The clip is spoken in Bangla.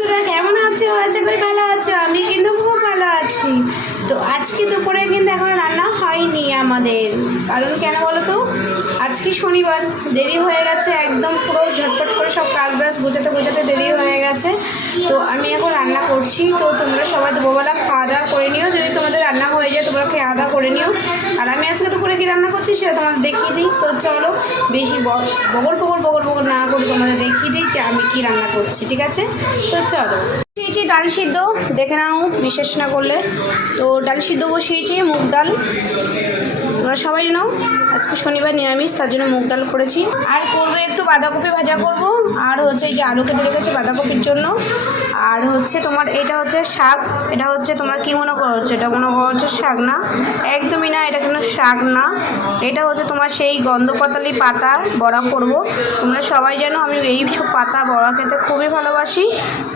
তোমরা কেমন আছো? আশা করি ভালো আছো। আমি কিন্তু খুব ভালো আছি। তো আজকে দুপুরে কিন্তু এখন রান্না হয়নি আমাদের, কারণ কেন বলো তো, আজকে শনিবার, দেরি হয়ে গেছে একদম, পুরো ঝটপট করে সব কাজ বাজ গোছাতে গোছাতে দেরি হয়ে গেছে। তো আমি এখন রান্না করছি। তো তোমরা সবাই দুপুরবেলা খাওয়া দাওয়া করে নিও, যদি তোমাদের রান্না হয়ে যায় তোমরা খাওয়া দাওয়া করে নিও। আর আমি আজকে দুপুরে কী রান্না করছি সেটা তোমাদের দেখিয়ে দিই। তো চলো, বেশি বগর বগর না করে তোমাদের দেখিয়ে দিই যে আমি কী রান্না করছি, ঠিক আছে? তো চলো, বসিয়েছি ডাল সিদ্ধ, দেখে নাও বিশেষ না করলে। তো ডাল সিদ্ধ বসিয়েছি, মুগ ডাল, তোমরা সবাই নাও আজকে শনিবার নিরামিষ, তার জন্য মুগ ডাল করেছি। আর করবো একটু বাঁধাকপি ভাজা করব, আর হচ্ছে এই যে আলু কেটে রেখেছি বাঁধাকপির জন্য। আর হচ্ছে তোমার এটা হচ্ছে শাক, এটা হচ্ছে তোমরা কী মনে করছো, এটা মনে করছো শাক না, একদমই না, এটা কিন্তু শাক না, এটা হচ্ছে তোমার সেই গন্ধপাতালি পাতা বড়া করব। তোমরা সবাই জানো আমি এই সব পাতা বড়া খেতে খুবই ভালোবাসি।